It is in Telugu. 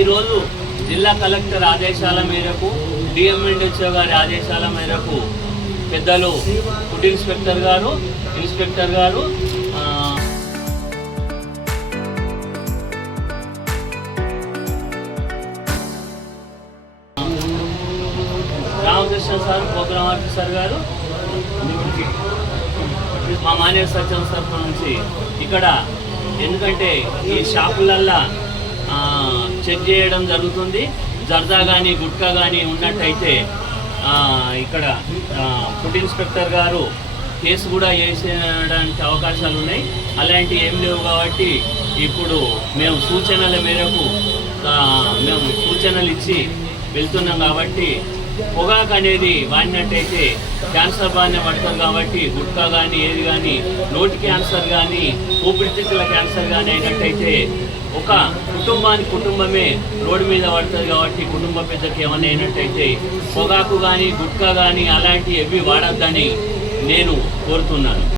ఈరోజు జిల్లా కలెక్టర్ ఆదేశాల మేరకు డిఎంఎండ్హెచ్ఓ గారి ఆదేశాల మేరకు పెద్దలు ఫుడ్ ఇన్స్పెక్టర్ గారు రామకృష్ణ సార్ ప్రోగ్రామ్ ఆఫీసర్ గారు మా మానేరు సత్యం తరఫు నుంచి ఇక్కడ ఎందుకంటే ఈ షాపులల్లో చెక్ చేయడం జరుగుతుంది. జర్దా కానీ గుట్కా కానీ ఉన్నట్టయితే ఇక్కడ ఫుడ్ ఇన్స్పెక్టర్ గారు కేసు కూడా వేసేయడానికి అవకాశాలు ఉన్నాయి. అలాంటివి ఏం లేవు కాబట్టి ఇప్పుడు మేము సూచనల మేరకు సూచనలు ఇచ్చి వెళ్తున్నాం. కాబట్టి పొగాకు అనేది వాడినట్టయితే క్యాన్సర్ బారిన పడతారు. కాబట్టి గుట్కా కానీ ఏది కానీ నోటి క్యాన్సర్ కానీ ఊపిరితిత్తుల క్యాన్సర్ కానీ అయినట్టయితే ఒక కుటుంబమే రోడ్డు మీద పడుతుంది. కాబట్టి కుటుంబ పెద్దకి ఏమైనా అయినట్టయితే పొగాకు కానీ గుట్కా కానీ అలాంటివి ఏవి వాడద్దని నేను కోరుతున్నాను.